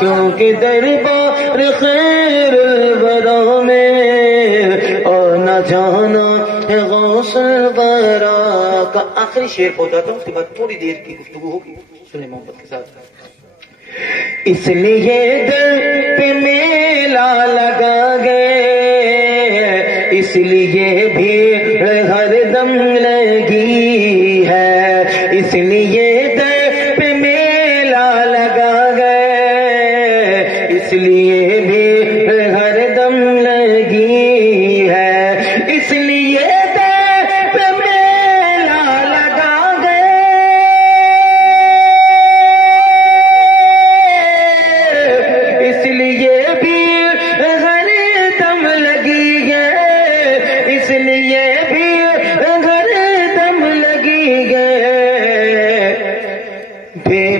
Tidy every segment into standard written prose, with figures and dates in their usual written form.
کیونکہ دربار خیر الورا میں آنا جانا ہے غوث الورا کا آخری شعر پہنچاتا ہوں، اس کے بعد تھوڑی دیر کی گفتگو ہوگی، سنیں محبت کے ساتھ۔ اس لیے دل پہ میلہ لگا گئے، اس لیے بھیڑ ہر دم لگی ہے، اس لیے دل پہ میلہ لگا گئے، اس لیے بھیڑ ہر دم لگی ہے، اس لیے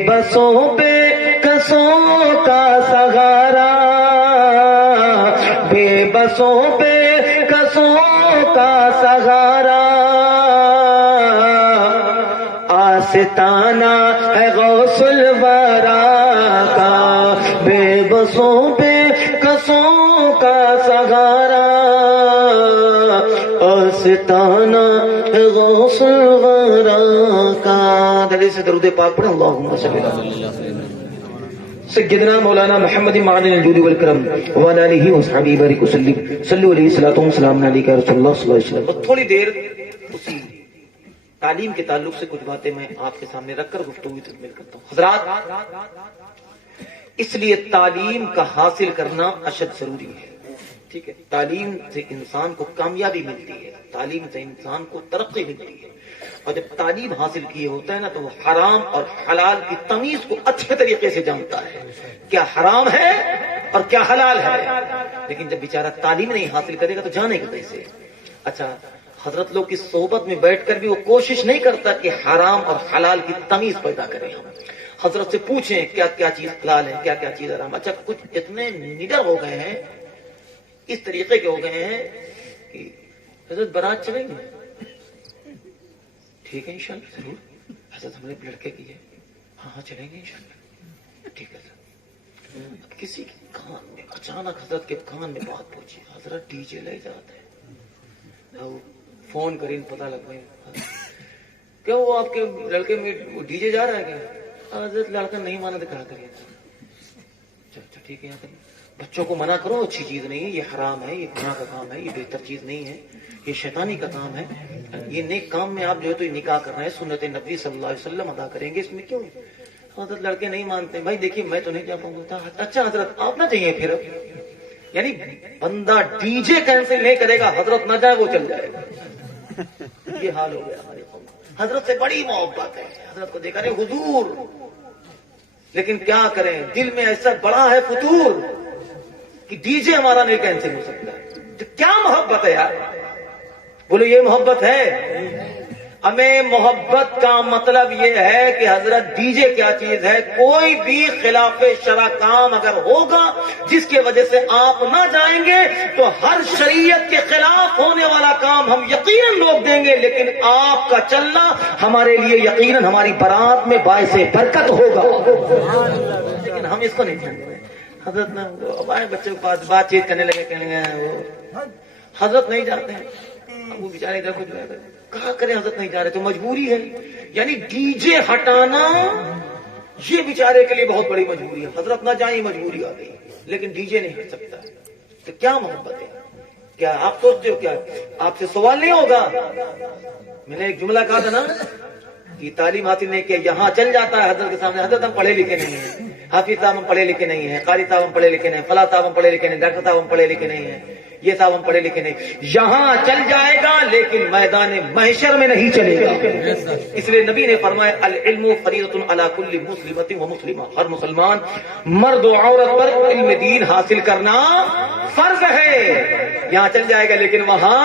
بسوں پہ کسوں کا سہارا، بے بسوں پہ کسوں کا سہارا، آستانہ ہے غوث الورا کا، بے بسوں پہ کسوں کا سہارا، آستانہ ہے غوث الورا کا۔ دل سے درود پاک پڑھیں، اللہم صلی اللہ علیہ وسلم سیدنا مولانا محمد معدن الجود والکرم وعلی آلہ وصحبہ بارک وسلم، صلو علیہ الصلوۃ والسلام علیک یا رسول اللہ صلی اللہ علیہ وسلم۔ اور تھوڑی دیر اسی تعلیم کے تعلق سے کچھ باتیں میں آپ کے سامنے رکھ کر گفتگو تکمیل کرتا ہوں۔ حضرات، اس لیے تعلیم کا حاصل کرنا اشد ضروری ہے، ٹھیک ہے؟ تعلیم سے انسان کو کامیابی ملتی ہے، تعلیم سے انسان کو ترقی ملتی ہے، اور جب تعلیم حاصل کیے ہوتا ہے نا تو وہ حرام اور حلال کی تمیز کو اچھے طریقے سے جانتا ہے، کیا حرام ہے اور کیا حلال ہے۔ لیکن جب بیچارہ تعلیم نہیں حاصل کرے گا تو جانے گا کیسے؟ اچھا، حضرت لوگ کی صحبت میں بیٹھ کر بھی وہ کوشش نہیں کرتا کہ حرام اور حلال کی تمیز پیدا کریں۔ ہم حضرت سے پوچھیں کیا کیا چیز حلال ہے، کیا کیا چیز حرام۔ اچھا، کچھ اتنے نڈر ہو گئے ہیں، اس طریقے کے ہو گئے ہیں کہ حضرت بارات چلیں گے؟ ٹھیک ہے انشاءاللہ، ضرور حضرت، ہم نے لڑکے کی ہے، ہاں چلیں گے انشاءاللہ، ٹھیک ہے سر۔ کسی کے کان میں اچانک حضرت کے کان میں بات پہنچی، حضرت ڈی جے لے جاتے ہیں، فون کریں پتہ لگ گئے، کیا وہ آپ کے لڑکے میں ڈی جے جا رہا ہے کیا؟ حضرت لڑکا نہیں مانا دکھا کریے، اچھا ٹھیک ہے، یہاں بچوں کو منع کرو، اچھی چیز نہیں ہے، یہ حرام ہے، یہ گناہ کا کام ہے، یہ بہتر چیز نہیں ہے، یہ شیطانی کا کام ہے، یہ نیک کام میں آپ جو ہے تو یہ نکاح کر رہے ہیں، سنت نبی صلی اللہ علیہ وسلم ادا کریں گے، اس میں کیوں؟ حضرت لڑکے نہیں مانتے، بھائی دیکھیے میں تو نہیں جا پاؤں گا۔ اچھا حضرت آپ نہ چاہیے پھر، یعنی بندہ ڈی جے کینسل نہیں کرے گا، حضرت نہ جائے وہ چل جائے گا، یہ حال ہو گیا ہمارے قوم۔ حضرت سے بڑی محبت ہے، حضرت کو دیکھا نہیں حضور، لیکن کیا کریں، دل میں ایسا بڑا ہے فتور کہ ڈی جے ہمارا نہیں کینسل ہو سکتا۔ تو کیا محبت ہے یار، بولو یہ محبت ہے؟ ہمیں محبت کا مطلب یہ ہے کہ حضرت ڈی جے کیا چیز ہے، کوئی بھی خلاف شرع کام اگر ہوگا جس کی وجہ سے آپ نہ جائیں گے تو ہر شریعت کے خلاف ہونے والا کام ہم یقیناً روک دیں گے، لیکن آپ کا چلنا ہمارے لیے یقیناً ہماری برات میں باعث برکت ہوگا، لیکن ہم اس کو نہیں جانتے۔ حضرت نا بچے کے پاس بات چیت کرنے لگے، کہنے لگے وہ حضرت نہیں جاتے ہیں، وہ بیچارے ادھر کچھ کہا کریں، حضرت نہیں جا رہے تو مجبوری ہے، یعنی ڈی جے ہٹانا یہ بیچارے کے لیے بہت بڑی مجبوری ہے، حضرت نہ جائیں مجبوری آ گئی، لیکن ڈی جے نہیں ہٹ سکتا۔ تو کیا محبت ہے؟ کیا آپ سوچتے ہو کیا آپ سے سوال نہیں ہوگا؟ میں نے ایک جملہ کہا تھا نا کہ تعلیم حاصل نہیں کیا، یہاں چل جاتا ہے حضرت کے سامنے، حضرت ہم پڑھے لکھے نہیں ہیں، حافظ صاحب ہم پڑھے لکھے نہیں ہیں، قاری صاحب ہم پڑھے لکھے نہیں ہیں، فلاں صاحب ہم پڑھے لکھے نہیں، ڈاکٹر صاحب ہم پڑھے لکھے نہیں ہیں، یہ صاحب ہم پڑھے لکھے نہیں، یہاں چل جائے گا لیکن میدان محشر میں نہیں چلے گا۔ اس لیے نبی نے فرمایا العلم فریضۃ علی کل مسلمۃ و مسلمہ، ہر مسلمان مرد و عورت پر علم دین حاصل کرنا فرض ہے۔ یہاں چل جائے گا لیکن وہاں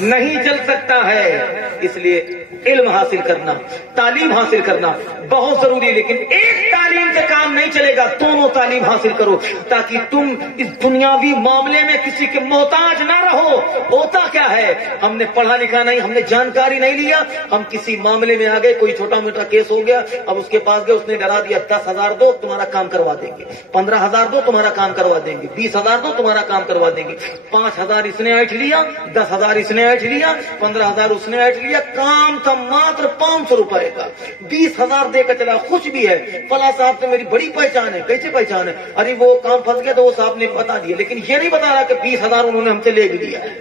نہیں چل سکتا ہے، اس لیے علم حاصل کرنا، تعلیم حاصل کرنا بہت ضروری ہے، لیکن ایک تعلیم سے کام نہیں نہیں چلے گا، دونوں تعلیم حاصل کرو تاکہ تم اس دنیاوی معاملے میں کسی کے محتاج نہ رہو۔ ہوتا کیا ہے، ہم نے پڑھا لکھا نہیں، ہم نے جانکاری نہیں لیا، ہم کسی معاملے میں آ گئے، کوئی چھوٹا موٹا کیس ہو گیا، اب اس کے پاس گئے، اس نے ڈرا دیا 10,000 دو تمہارا کام کروا دیں گے، 15,000 دو تمہارا کام کروا دیں گے، 20,000 دو تمہارا کام کروا دیں گے، 5,000 اس نے ایٹھ لیا، 10,000 اس نے ایٹھ لیا، 15,000 اس نے ایٹھ لیا، کام تھا ماتر 500 روپئے کا، 20,000 دے کر چلا، خوش بھی ہے، فلاں صاحب سے میری بڑی پہچان ہے۔ کیسے پہچان ہے؟ ارے وہ کام پھنس گیا تو وہ صاحب نے بتا دیا، لیکن یہ نہیں بتا رہا کہ 20,000 انہوں نے ہم سے لے بھی لیا ہے۔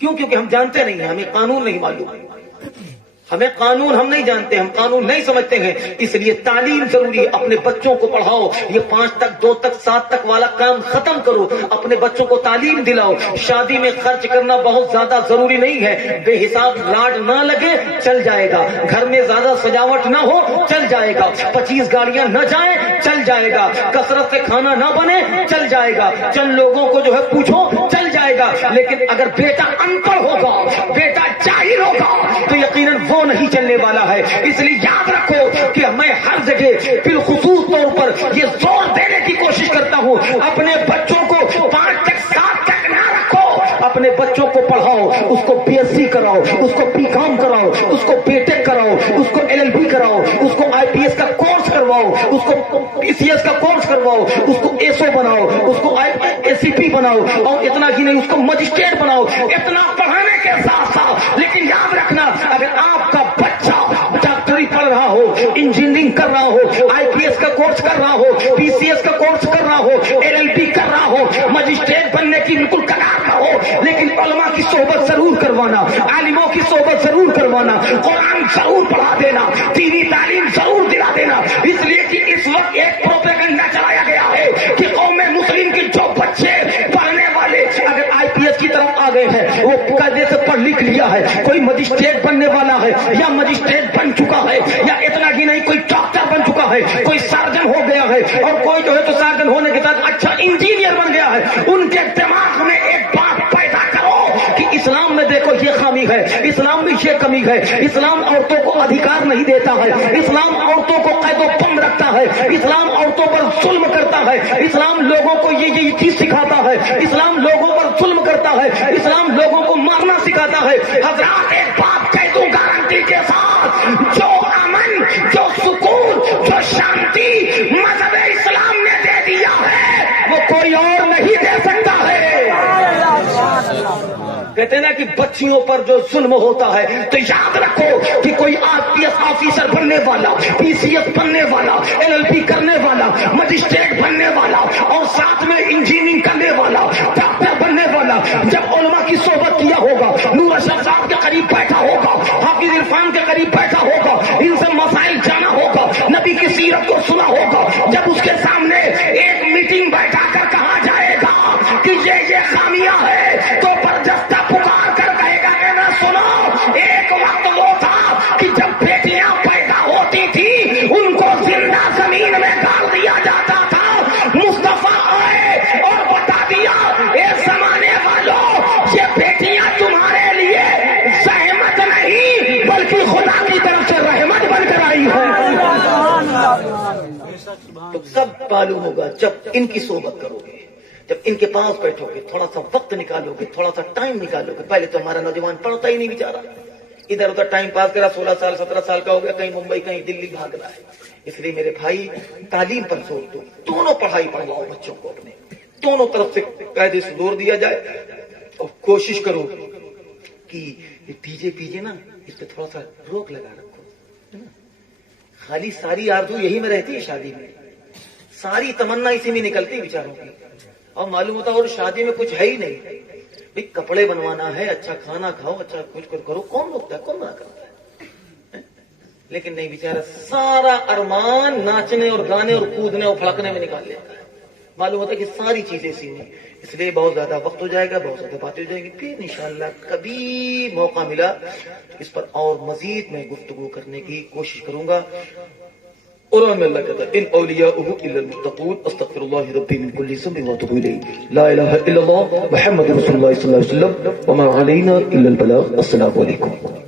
کیوں؟ کیونکہ ہم جانتے نہیں ہیں، ہمیں قانون نہیں معلوم، ہمیں قانون ہم نہیں جانتے، ہم قانون نہیں سمجھتے ہیں، اس لیے تعلیم ضروری ہے۔ اپنے بچوں کو پڑھاؤ، یہ 5 تک 2 تک 7 تک والا کام ختم کرو، اپنے بچوں کو تعلیم دلاؤ۔ شادی میں خرچ کرنا بہت زیادہ ضروری نہیں ہے، بے حساب لاڈ نہ لگے چل جائے گا، گھر میں زیادہ سجاوٹ نہ ہو چل جائے گا، 25 گاڑیاں نہ جائیں چل جائے گا، کثرت سے کھانا نہ بنے چل جائے گا، چند لوگوں کو جو ہے پوچھو چل جائے گا، لیکن اگر بیٹا ان پڑھ ہوگا، بیٹا جاہل ہوگا تو یقیناً وہ نہیں چلنے والا ہے۔ اس لیے یاد رکھو کہ میں ہر جگہ بالخصوص طور پر یہ زور دینے کی کوشش کرتا ہوں، اپنے بچوں کو 5 تک 7 تک نہ رکھو، اپنے بچوں کو پڑھاؤ، اس کو BSc کراؤ، اس کو BCom کراؤ، اس کو BTech کراؤ، اس کو LLB کراؤ، اس کو IPS کا کورس کرواؤ، اس کو PCS کا کورس کرواؤ، اس کو ASO بناؤ، اس کو ACP بناؤ، اور اتنا ہی نہیں اس کو مجسٹریٹ بناؤ۔ اتنا پڑھانے کے ساتھ ساتھ لیکن یاد رکھنا، اگر آپ کا بچہ ڈاکٹری پڑھ رہا ہو، انجینئرنگ کر رہا ہو، IPS کا کورس کر رہا ہو، PCS کا کورس کر رہا ہو، LLB کر رہا ہو، مجسٹریٹ بننے کی بالکل کگار نہ ہو، لیکن علماء کی صحبت ضرور کروانا، عالموں کی صحبت ضرور کروانا، قرآن ضرور پڑھا دینا، دینی تعلیم ضرور دلا دینا، اس لیے کہ اس وقت ایک پروپیگنڈا چلایا گیا ہے کہ قوم مسلم کے جو بچے پڑھنے والے اگر IPS کی طرف آ گئے ہیں، وہ قاعدے سے پڑھ لکھ لیا ہے، کوئی مجسٹریٹ بننے والا ہے یا مجسٹریٹ بن چکا ہے، یا اتنا ہی نہیں کوئی ڈاکٹر بن چکا ہے، کوئی سرجن ہو گیا ہے، اور کوئی جو ہے تو سرجن ہونے کے ساتھ اچھا انجینئر بن گیا ہے، ان کے دماغ میں ایک بات پیدا کرو کہ اسلام میں دیکھو یہ خامی ہے، اسلام میں یہ کمی ہے، اسلام عورتوں کو ادھیکار نہیں دیتا ہے، اسلام عورتوں کو قید و بند رکھتا ہے، اسلام عورتوں پر ظلم کرتا ہے، اسلام لوگوں کو یہ چیز سکھاتا ہے، اسلام لوگوں پر ظلم کرتا ہے، اسلام لوگوں کو مارنا سکھاتا ہے۔ حضرات ایک بات کہہ دوں گارنٹی کے ساتھ، جو امن، جو سکون، جو شانتی مذہب اسلام نے دے دیا ہے وہ کوئی اور نہیں دے سکتا ہے۔ کہتے ہیں نا کہ بچیوں پر جو ظلم ہوتا ہے تو یاد رکھو کہ کوئی IPS آفیسر بننے والا، PCS بننے والا، LLB کرنے والا، مجسٹریٹ بننے والا، اور ساتھ میں انجینئرنگ کرنے والا، ڈاکٹر بننے والا، جب علماء کی صحبت کیا ہوگا، نور اشرف صاحب کے قریب بیٹھا ہوگا، حافظ عرفان کے قریب بیٹھا ہوگا، ان سے مسائل جانا ہوگا، نبی کی سیرت کو سنا ہوگا، جب اس کے سامنے ایک میٹنگ بیٹھا کر کہا جائے گا کہ یہ خامیاں ہے تو برجستہ پکار کر کہے گا کہ میں سنو، ایک وقت وہ تھا کہ جب بیٹیاں پیدا ہوتی تھی ان کو زندہ زمین میں ڈال دیا جاتا تھا، مصطفیٰ آئے اور بتا دیا اے زمانے والوں، یہ بیٹیاں تمہارے لیے زحمت نہیں بلکہ خدا کی طرف سے رحمت بن کر آئی ہے۔ تو سب معلوم ہوگا جب ان کی صحبت کرو گے، جب ان کے پاس بیٹھو گے، تھوڑا سا وقت نکالو گے، تھوڑا سا ٹائم نکالو گے۔ پہلے تو ہمارا نوجوان پڑھتا ہی نہیں بیچارہ، ادھر ادھر ٹائم پاس کرا، 16 سال 17 سال کا ہو گیا، کہیں ممبئی کہیں دلی بھاگ رہا ہے۔ اس لیے میرے بھائی تعلیم پر زور دو، دونوں پڑھائی پڑھواؤ بچوں کو، اپنے دونوں طرف سے قاعدے سے زور دیا جائے، اور کوشش کرو کہ یہ ڈی جے نا اس پہ تھوڑا سا روک لگا رکھو۔ خالی ساری آرزو یہی میں رہتی ہے، شادی میں ساری تمنا اسی میں نکلتی بیچاروں کی، اور معلوم ہوتا اور شادی میں کچھ ہے ہی نہیں۔ بھائی کپڑے بنوانا ہے، اچھا کھانا کھاؤ، اچھا کچھ کرو، کون روکتا ہے، کون منع کرتا ہے؟ لیکن نہیں، بیچارہ سارا ارمان ناچنے اور گانے اور کودنے اور پھڑکنے میں نکال لیتا ہے، معلوم ہوتا ہے کہ ساری چیزیں اسی میں۔ اس لیے بہت زیادہ وقت ہو جائے گا، بہت زیادہ باتیں ہو جائیں گی، پھر انشاءاللہ کبھی موقع ملا اس پر اور مزید میں گفتگو کرنے کی کوشش کروں گا۔ قرآن میں اللہ کہتا ہے ان اولیاؤہ الا المتقون استغفر اللہ ربی من کل ذنب واتوب الیہ لا الہ الا اللہ محمد رسول اللہ صلی اللہ علیہ وسلم وما علینا الا البلاغ۔ السلام علیکم۔